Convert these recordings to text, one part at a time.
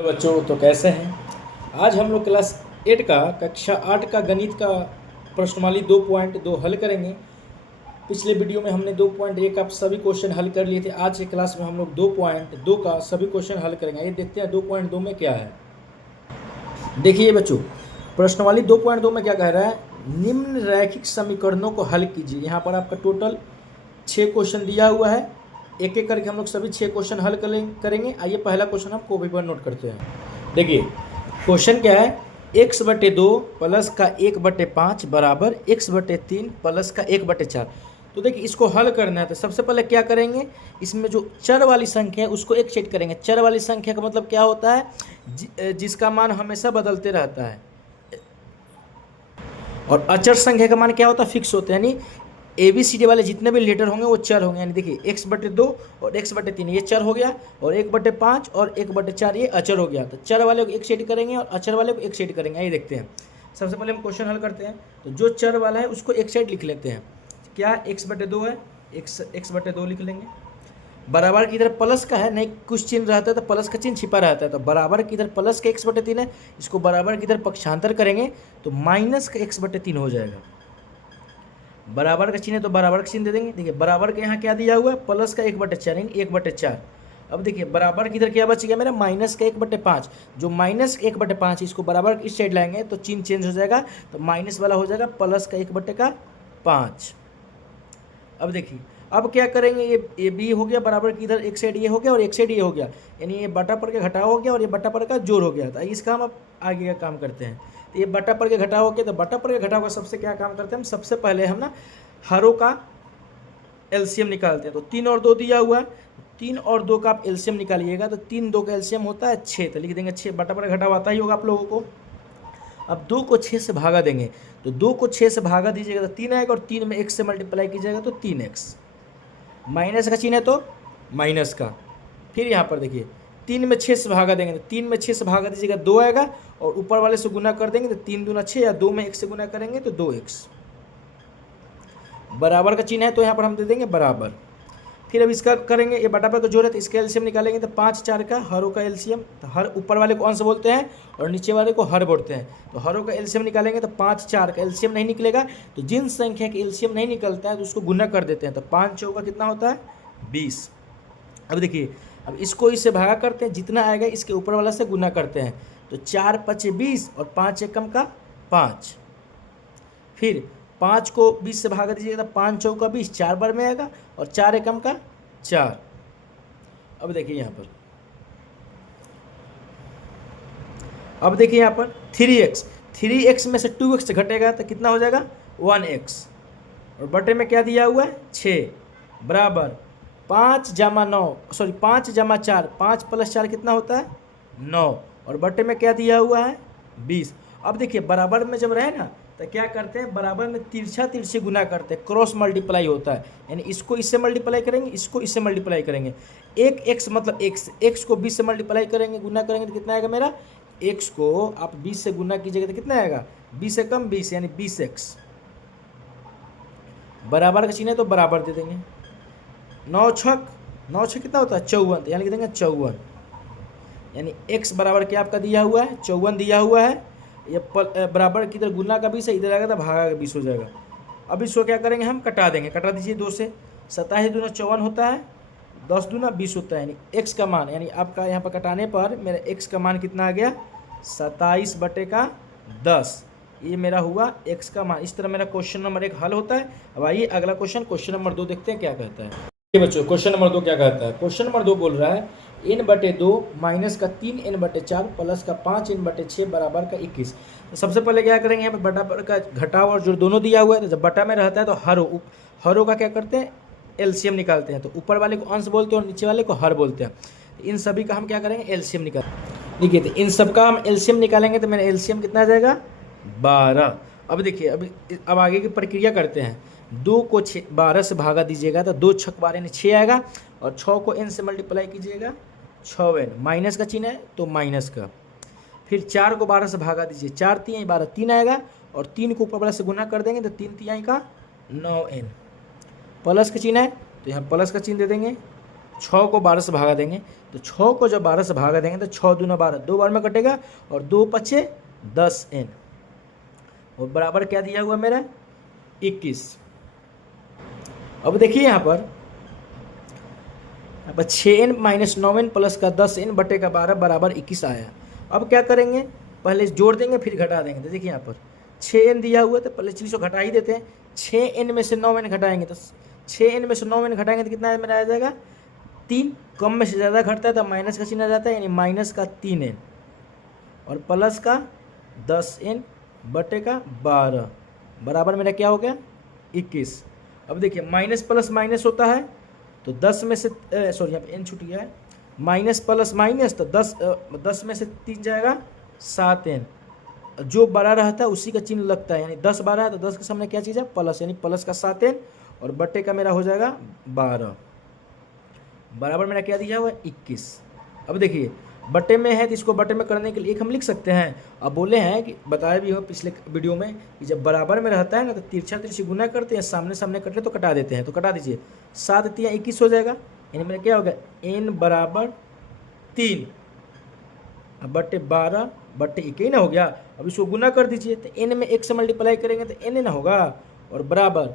बच्चों तो कैसे हैं। आज हम लोग क्लास 8 का कक्षा 8 का गणित का प्रश्नमाली 2.2 हल करेंगे। पिछले वीडियो में हमने 2.1 का सभी क्वेश्चन हल कर लिए थे। आज के क्लास में हम लोग 2.2 का सभी क्वेश्चन हल करेंगे। ये देखते हैं 2.2 में क्या है। देखिए बच्चों, प्रश्नवाली 2.2 में क्या कह रहा है, निम्न रैखिक समीकरणों को हल कीजिए। यहाँ पर आपका टोटल 6 क्वेश्चन दिया हुआ है। एक एक करके हम लोग सभी 6 क्वेश्चन हल करेंगे। आइए पहला क्वेश्चन हम कॉपी पर नोट करते हैं। देखिए क्वेश्चन क्या है, x/2 प्लस का 1/5 बराबर x/3 प्लस का 1/4। तो देखिए इसको हल करना है तो सबसे पहले क्या करेंगे, इसमें जो चर वाली संख्या है उसको एक सेट करेंगे। चर वाली संख्या का मतलब क्या होता है, जिसका मान हमेशा बदलते रहता है। और अचर संख्या का मान क्या होता है, फिक्स होता है। यानी ABCD वाले जितने भी लेटर होंगे वो चर होंगे। यानी देखिए x/2 और x/3 ये चर हो गया, और 1/5 और 1/4 ये अचर हो गया। तो चर वाले को एक सेट करेंगे और अचर वाले को एक सेट करेंगे। आइए देखते हैं। सबसे पहले हम क्वेश्चन हल करते हैं। तो जो चर वाला है उसको एक साइड लिख लेते हैं। क्या x/2 है, x/2 लिख लेंगे। बराबर की इधर प्लस का है, नहीं कुछ चिन्ह रहता है तो प्लस का चिन्ह छिपा रहता है। तो बराबर की इधर प्लस का x/3 है, इसको बराबर की इधर पक्षांतर करेंगे तो माइनस का x/3 हो जाएगा। बराबर का चिन्ह है तो बराबर का चिन्ह दे देंगे। देखिए बराबर के यहाँ क्या दिया हुआ है, प्लस का 1/4 यानी 1/4। अब देखिए बराबर की इधर क्या बच गया मेरा, माइनस का 1/5। जो माइनस 1/5 इसको बराबर इस साइड लाएंगे तो चिन्ह चेंज हो जाएगा, तो माइनस वाला हो जाएगा प्लस का 1/5। अब देखिए अब क्या करेंगे, ये बी हो गया बराबर की इधर एक साइड ये हो गया और एक साइड ये हो गया, यानी ये बटा पर के घटाव हो गया और ये बटा पर का जोड़ हो गया। तो इसका हम अब आगे का काम करते हैं। तो ये बटा पर के घटाव हो गया, तो बटा पर के घटाव का सबसे क्या काम करते हैं हम, सबसे पहले हम ना हरों का एलसीएम निकालते हैं। तो 3 और 2 दिया हुआ है, 3 और 2 का आप एलसीएम निकालिएगा तो 3 2 का एलसीएम होता है 6। तो लिख देंगे 6। बटा पर घटाव आता ही होगा आप लोगों को। अब 2 को 6 से भागा देंगे, तो 2 को 6 से भागा दीजिएगा तो 3 आएगा, और 3 में 1 से मल्टीप्लाई कीजिएगा तो 3x। माइनस का चिन्ह है तो माइनस का। फिर यहाँ पर देखिए 3 में 6 से भागा देंगे तो 3 में 6 से भागा दीजिएगा 2 आएगा, और ऊपर वाले से गुना कर देंगे तो 3 दूना 6, या 2 में 1 से गुना करेंगे तो 2x। बराबर का चिन्ह है तो यहाँ पर हम दे देंगे बराबर। फिर अब इसका करेंगे, ये बटा पर का जोड़ है तो इसका एलसीएम निकालेंगे तो 5 4 का हरों का एलसीएम। तो हर ऊपर वाले को अंश बोलते हैं और नीचे वाले को हर बोलते हैं। तो हरों का एलसीएम निकालेंगे तो 5 4 का एलसीएम नहीं निकलेगा, तो जिन संख्या का एलसीएम नहीं निकलता है तो उसको गुना कर देते हैं। तो 5 चौका कितना होता है 20। अब देखिए अब इसको इससे भागा करते हैं, जितना आएगा इसके ऊपर वाला से गुना करते हैं। तो 4 5 20 और 5 एकम का 5। फिर 5 को 20 से भागा दीजिएगा तो 5 चौका 20, 4 बार में आएगा, और 4 एकम का 4। अब देखिए यहाँ पर, अब देखिए यहाँ पर 3x में से 2x घटेगा तो कितना हो जाएगा 1x, और बटे में क्या दिया हुआ है 6 बराबर 5 जमा 4, 5 प्लस 4 कितना होता है 9, और बटे में क्या दिया हुआ है 20। अब देखिए बराबर में जब रहे ना तो क्या करते हैं, बराबर में तिरछा तिरछी गुना करते हैं, क्रॉस मल्टीप्लाई होता है। यानी इसको इससे मल्टीप्लाई करेंगे, इसको इससे मल्टीप्लाई करेंगे। एक x मतलब x को 20 से मल्टीप्लाई करेंगे, गुना करेंगे तो कितना आएगा मेरा, x को आप 20 से गुना कीजिएगा तो कितना आएगा 20 से कम 20 यानी 20x। बराबर का चिन्ह है तो बराबर दे देंगे। 9 छक कितना होता है 54, यानी लिख देंगे 54। यानी x बराबर क्या आपका दिया हुआ है 54 दिया हुआ है। ये बराबर की इधर गुना का 20 है, इधर आएगा तो भागा का 20 हो जाएगा। अब इसको क्या करेंगे हम कटा देंगे, कटा दीजिए 2 से। 27 दूना 54 होता है, 10 दूना 20 होता है। यानी x का मान, यानी आपका यहाँ पर कटाने पर मेरा x का मान कितना आ गया 27/10। ये मेरा हुआ x का मान। इस तरह मेरा क्वेश्चन नंबर 1 हल होता है। अब आइए अगला क्वेश्चन नंबर 2 देखते हैं क्या कहता है। बच्चों क्वेश्चन नंबर 2 क्या कहता है, क्वेश्चन नंबर 2 बोल रहा है n/2 माइनस का 3n/4 प्लस का 5n/6 बराबर का 21। तो सबसे पहले क्या करेंगे, यहाँ पर बटा पर का घटाव और जोड़ दोनों दिया हुआ है। तो जब बटा में रहता है तो हरों का क्या करते हैं एलसीएम निकालते हैं। तो ऊपर वाले को अंश बोलते हैं और नीचे वाले को हर बोलते हैं। इन सभी का हम क्या करेंगे एलसीएम निकाल, देखिए तो इन सब का हम एलसीएम निकालेंगे तो मेरा एलसीएम कितना आ जाएगा 12। अब देखिए अब आगे की प्रक्रिया करते हैं। 2 को 12 से भागा दीजिएगा तो 2 छक 12 यानी 6 आएगा, और 6 को n से मल्टीप्लाई कीजिएगा 6n। माइनस का चिन्ह है तो माइनस का। फिर 4 को 12 से भागा दीजिए, 4 तिहाई 12, 3 आएगा और 3 को ऊपर वाला से गुना कर देंगे तो 3 तिहाई का 9n। प्लस का चिन्ह है तो यहाँ प्लस का चिन्ह दे देंगे, 6 को 12 से भागा देंगे तो 6 को जब 12 से भागा देंगे तो 6 दूना 12, 2 बार में कटेगा और 2 पचे 10n और बराबर क्या दिया हुआ मेरा 21। अब देखिए यहाँ पर 6n माइनस 9n प्लस का 10n बटे का 12 बराबर 21 आया। अब क्या करेंगे, पहले जोड़ देंगे फिर घटा देंगे। तो देखिए यहाँ पर 6n दिया हुआ है तो पहले चीज़ को घटा ही देते हैं। 6n में से 9n घटाएंगे तो 6n में से 9n घटाएंगे तो कितना मेरा आ जाएगा 3। कम में से ज़्यादा घटता है तो माइनस का चिन्ह आ जाता है, यानी माइनस का 3n और प्लस का 10n बटे का 12 बराबर मेरा क्या हो गया 21। अब देखिए माइनस प्लस माइनस होता है तो 10 में से सॉरी यहाँ पे n छूट गया है, माइनस प्लस माइनस तो 10 में से 3 जाएगा 7n, जो बड़ा रहता है उसी का चिन्ह लगता है, यानी 10 12 है तो 10 के सामने क्या चीज़ है प्लस, यानी प्लस का 7n और बटे का मेरा हो जाएगा 12 बराबर मेरा क्या दिया हुआ है 21। अब देखिए बटे में है तो इसको बटे में करने के लिए एक हम लिख सकते हैं। अब बोले हैं कि बताया भी हो पिछले वीडियो में कि जब बराबर में रहता है ना तो तिरछा तिरछी गुना करते हैं, सामने सामने कटे तो कटा देते हैं। तो कटा दीजिए, 7 तिया 21 हो जाएगा, यानी मेरा क्या होगा n बराबर 3 अब बटे 12 बटे 21 ना हो गया। अब इसको गुना कर दीजिए तो n में 1 से मल्टीप्लाई करेंगे तो n ना होगा और बराबर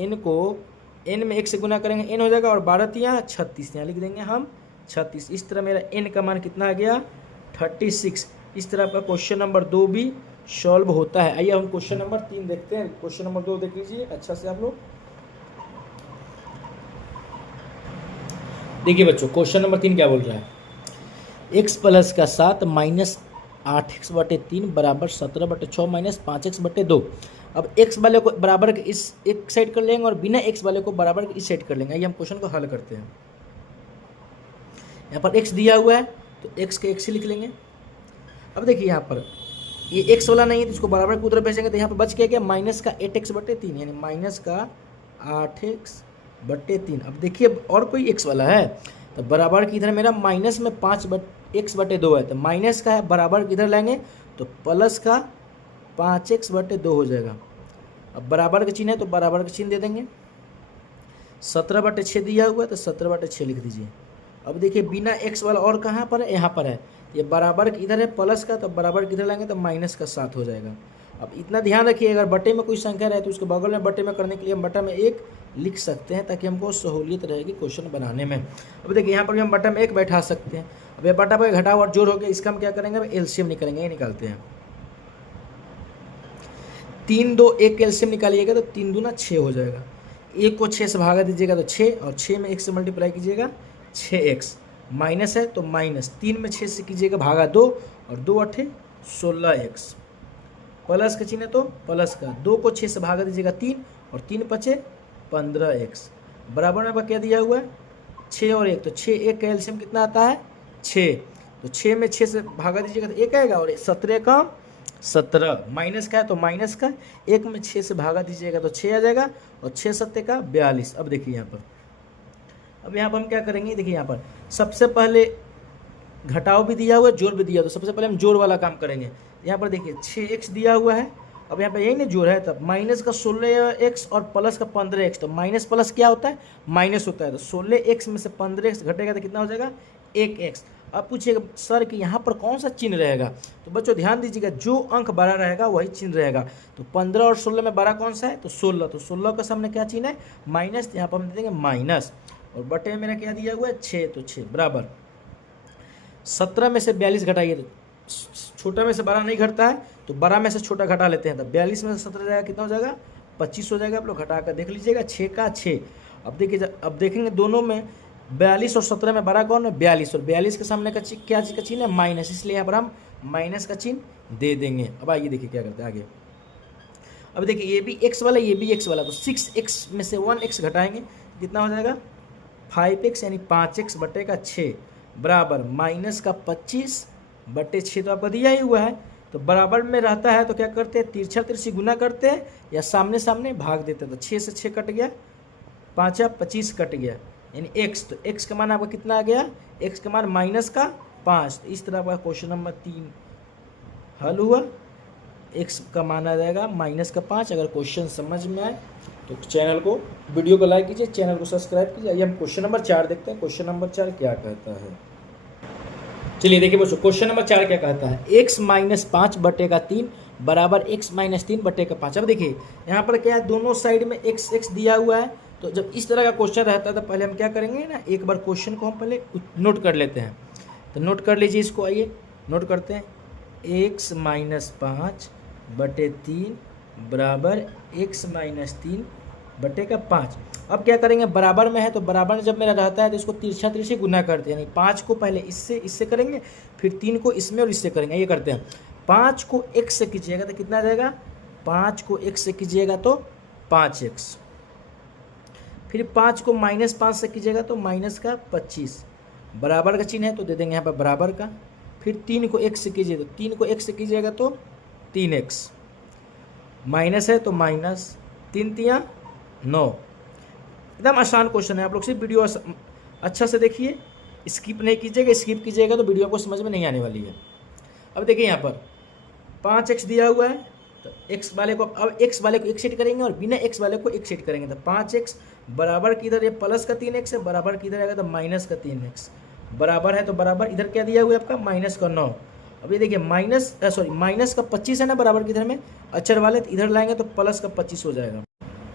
n को n में 1 से गुना करेंगे n हो जाएगा और 12 तिया 36, यहाँ लिख देंगे हम 36। इस तरह मेरा n का मान कितना आ गया 36। इस तरह आपका क्वेश्चन नंबर 2 भी सॉल्व होता है। आइए हम क्वेश्चन नंबर 3 देखते हैं। क्वेश्चन नंबर 2 देख लीजिए अच्छा से आप लोग। देखिए बच्चों क्वेश्चन नंबर 3 क्या बोल रहा है, x प्लस का 7 माइनस 8x बटे 3 बराबर 17 बटे 6 माइनस 5x बटे 2। अब x वाले को बराबर के इस एक साइड कर लेंगे और बिना x वाले को बराबर के इस साइड कर लेंगे। आइए हम क्वेश्चन को हल करते हैं। यहाँ पर x दिया हुआ है तो x के x ही लिख लेंगे। अब देखिए यहाँ पर ये x वाला नहीं है तो इसको बराबर की तरफ भेजेंगे तो यहाँ पर बच क्या माइनस का 8x बटे 3, यानी माइनस का 8x बटे 3। अब देखिए और कोई x वाला है तो बराबर की इधर मेरा माइनस में 5x बटे 2 है तो माइनस का है बराबर की इधर लाएंगे तो प्लस का 5x बटे 2 हो जाएगा। अब बराबर का चिन्ह है तो बराबर का चिन्ह दे देंगे। 17 बटे 6 दिया हुआ है तो 17 बटे 6 लिख दीजिए। अब देखिए बिना x वाला और कहाँ पर है, यहाँ पर है। ये बराबर इधर है प्लस का तो बराबर किधर लाएंगे तो माइनस का 7 हो जाएगा। अब इतना ध्यान रखिए अगर बटे में कोई संख्या रहे तो उसके बगल में बटे में करने के लिए हम बटा में 1 लिख सकते हैं ताकि हमको सहूलियत रहेगी क्वेश्चन बनाने में। अब देखिए यहाँ पर भी हम बटा में 1 बैठा सकते हैं। अब ये बटा पर घटाव और जोड़ हो गया, इसका हम क्या करेंगे एलसीएम निकालेंगे। ये निकालते हैं 3 2 1 एलसीएम निकालिएगा तो 3 दूना 6 हो जाएगा। 1 को 6 से भागा दीजिएगा तो 6 और 6 में 1 से मल्टीप्लाई कीजिएगा 6x माइनस है तो माइनस 3 में 6 से कीजिएगा भागा 2 और 2 8 16x प्लस का चिन्ह है तो प्लस का 2 को 6 से भागा दीजिएगा 3 और 3 पचे 15x बराबर में क्या दिया हुआ है 6 और 1 तो 6 1 का एलसीएम कितना आता है 6 तो 6 में 6 से भागा दीजिएगा तो 1 आएगा और 17 का 17 माइनस का है तो माइनस का 1 में 6 से भागा दीजिएगा तो 6 आ जाएगा और 6 7 का 42। अब देखिए यहाँ पर अब यहाँ पर हम क्या करेंगे, देखिए यहाँ पर सबसे पहले घटाव भी दिया हुआ है जोड़ भी दिया, तो सबसे पहले हम जोड़ वाला काम करेंगे। यहाँ पर देखिए 6x दिया हुआ है, अब यहाँ पर यही ना जोड़ है तब माइनस का 16x और प्लस का 15x, तो माइनस प्लस क्या होता है माइनस होता है। तो 16x में से 15x घटेगा तो कितना हो जाएगा 1x। अब पूछिएगा सर कि यहाँ पर कौन सा चिन्ह रहेगा, तो बच्चों ध्यान दीजिएगा जो अंक बड़ा रहेगा वही चिन्ह रहेगा। तो 15 और 16 में बड़ा कौन सा है तो 16, तो 16 का सामने क्या चिन्ह है माइनस, यहाँ पर हम दे देंगे माइनस और बटे में मेरा क्या दिया हुआ है 6, तो 6 बराबर 17 में से 42 घटाइए तो छोटा में से बड़ा नहीं घटता है तो बड़ा में से छोटा घटा लेते हैं। तो 42 में से 17 जाएगा कितना हो जाएगा 25 हो जाएगा। आप लोग घटा कर देख लीजिएगा 6 का 6। अब देखिए अब देखेंगे दोनों में 42 और 17 में बड़ा कौन है 42 और 42 के सामने का क्या चीज़ का चिन्ह है माइनस, इसलिए यहाँ पर हम माइनस का चिन्ह दे देंगे। अब आइए देखिए क्या करते हैं आगे। अब देखिए ये भी x वाला ये भी x वाला, तो 6x में से 1x घटाएंगे कितना हो जाएगा 5x यानी 5x बटे का 6 बराबर माइनस का 25 बटे 6 तो आपको दिया ही हुआ है। तो बराबर में रहता है तो क्या करते हैं तिरछा तिरछी गुना करते हैं या सामने सामने भाग देते हैं। तो 6 से 6 कट गया 5 25 कट गया यानी x, तो x का मान आपका कितना आ गया x का मान माइनस का 5। तो इस तरह आपका क्वेश्चन नंबर 3 हल हुआ। x का मान आ जाएगा -5। अगर क्वेश्चन समझ में आए तो चैनल को, वीडियो को लाइक कीजिए, चैनल को सब्सक्राइब कीजिए। आइए हम क्वेश्चन नंबर 4 देखते हैं। क्वेश्चन नंबर 4 क्या कहता है, चलिए देखिए बच्चों, क्वेश्चन नंबर 4 क्या कहता है, x - 5 बटे का 3 बराबर x - 3 बटे का 5। अब देखिए यहाँ पर क्या है, दोनों साइड में x दिया हुआ है। तो जब इस तरह का क्वेश्चन रहता है तो पहले हम क्या करेंगे ना, एक बार क्वेश्चन को हम पहले नोट कर लेते हैं। तो नोट कर लीजिए इसको, आइए नोट करते हैं। x - 5 बटे 3 बराबर x - 3 बटे का 5। अब क्या करेंगे, बराबर में है तो बराबर में जब मेरा रहता है तो इसको तिरछा तिरछे गुना करते हैं, यानी 5 को पहले इससे करेंगे, फिर 3 को इसमें और इससे करेंगे। ये करते हैं, 5 को x से कीजिएगा तो कितना आ जाएगा, 5 को x से कीजिएगा तो 5x, फिर 5 को -5 से कीजिएगा तो -25, बराबर का चिन्ह है तो दे देंगे यहाँ पर बराबर का। फिर 3 को x से कीजिए तो 3 को x से कीजिएगा तो 3x, माइनस है तो माइनस, 3 तियाँ 9। एकदम आसान क्वेश्चन है, आप लोग सिर्फ वीडियो अच्छा से देखिए, स्किप नहीं कीजिएगा। स्किप कीजिएगा तो वीडियो को समझ में नहीं आने वाली है। अब देखिए यहाँ पर 5x दिया हुआ है, तो x वाले को, अब x वाले को एक सेट करेंगे और बिना x वाले को एक सेट करेंगे। तो 5x बराबर की इधर ये प्लस का 3x है, बराबर की इधर आएगा तो माइनस का 3x, बराबर है तो बराबर इधर क्या दिया हुआ है आपका -9। अब ये देखिए माइनस का 25 है ना बराबर की इधर में अक्षर वाले, तो इधर लाएंगे तो प्लस का 25 हो जाएगा।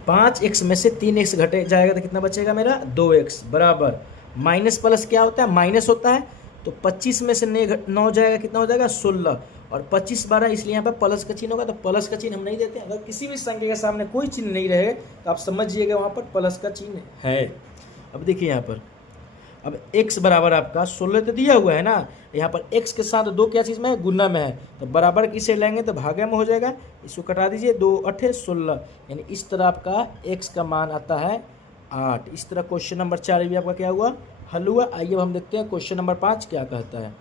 5x में से 3x घटे जाएगा तो कितना बचेगा मेरा 2x, बराबर माइनस प्लस क्या होता है, माइनस होता है। तो 25 में से 9 जाएगा, कितना हो जाएगा 16, और 25 12, इसलिए यहाँ पर प्लस का चिन्ह होगा। तो प्लस का चिन्ह हम नहीं देते। अगर किसी भी संख्या के सामने कोई चिन्ह नहीं रहेगा तो आप समझिएगा वहाँ पर प्लस का चिन्ह है। अब देखिए यहाँ पर, अब x बराबर आपका 16 तो दिया हुआ है ना, यहाँ पर x के साथ 2 क्या चीज़ में है, गुना में है। तो बराबर किसे लेंगे तो भागे में हो जाएगा, इसको कटा दीजिए, 2 8 16, यानी इस तरह आपका x का मान आता है 8। इस तरह क्वेश्चन नंबर 4 भी आपका क्या हुआ, हल हुआ। आइए अब हम देखते हैं क्वेश्चन नंबर 5 क्या कहता है।